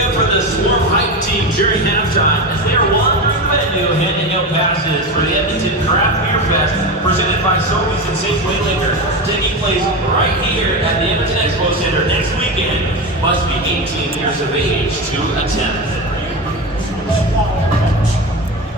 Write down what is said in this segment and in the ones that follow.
again for the Swarm Hype team during halftime as they are wandering the venue handing out passes for the Edmonton Craft Beer Fest presented by Sobeys and Safeway Liquor, taking place right here at the Edmonton Expo Center next weekend. Must be 18 years of age to attend.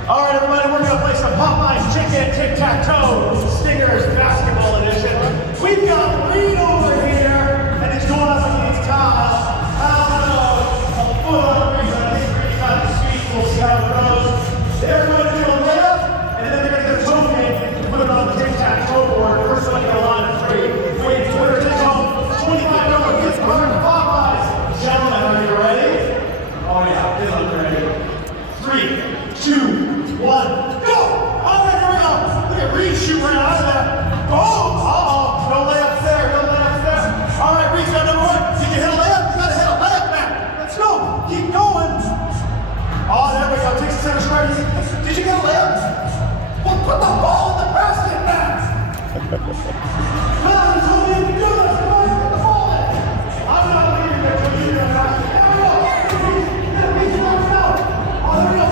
All right, everybody, we're going to play some Popeyes Chicken Tic-Tac-Toe Stingers Basketball Edition. We've got Reed over here, and he's going up against Kyle. Kyle's a foot on Reed, but I think Reed's got the speed. We'll see how it goes. They're going to do a layup, and then they're going to get a token and put it on the Tic-Tac-Toe board. First one to get a line of three. Wait, Twitter takes home $25 gift card to Popeyes. Gentlemen, are you ready? Oh, yeah, they look ready. 3, 2, 1, go! All right, here we go. Look at Reed shooting right out of there. Oh, uh-oh. No layups there, no layups there. All right, Reed's got number one. Did you hit a layup? You gotta hit a layup, man. Let's go. Keep going. Oh, there we go. Takes the center square. Did you get a layup? Well, put the ball in the basket, man. Come on, told you to do this. Come on, get the ball in. I'm not leaving there until you do the basket. There we go. Reed's knocks it out. Oh, there we go.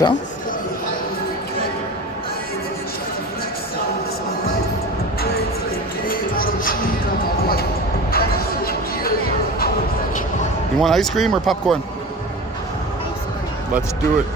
Down. You want ice cream or popcorn? Let's do it.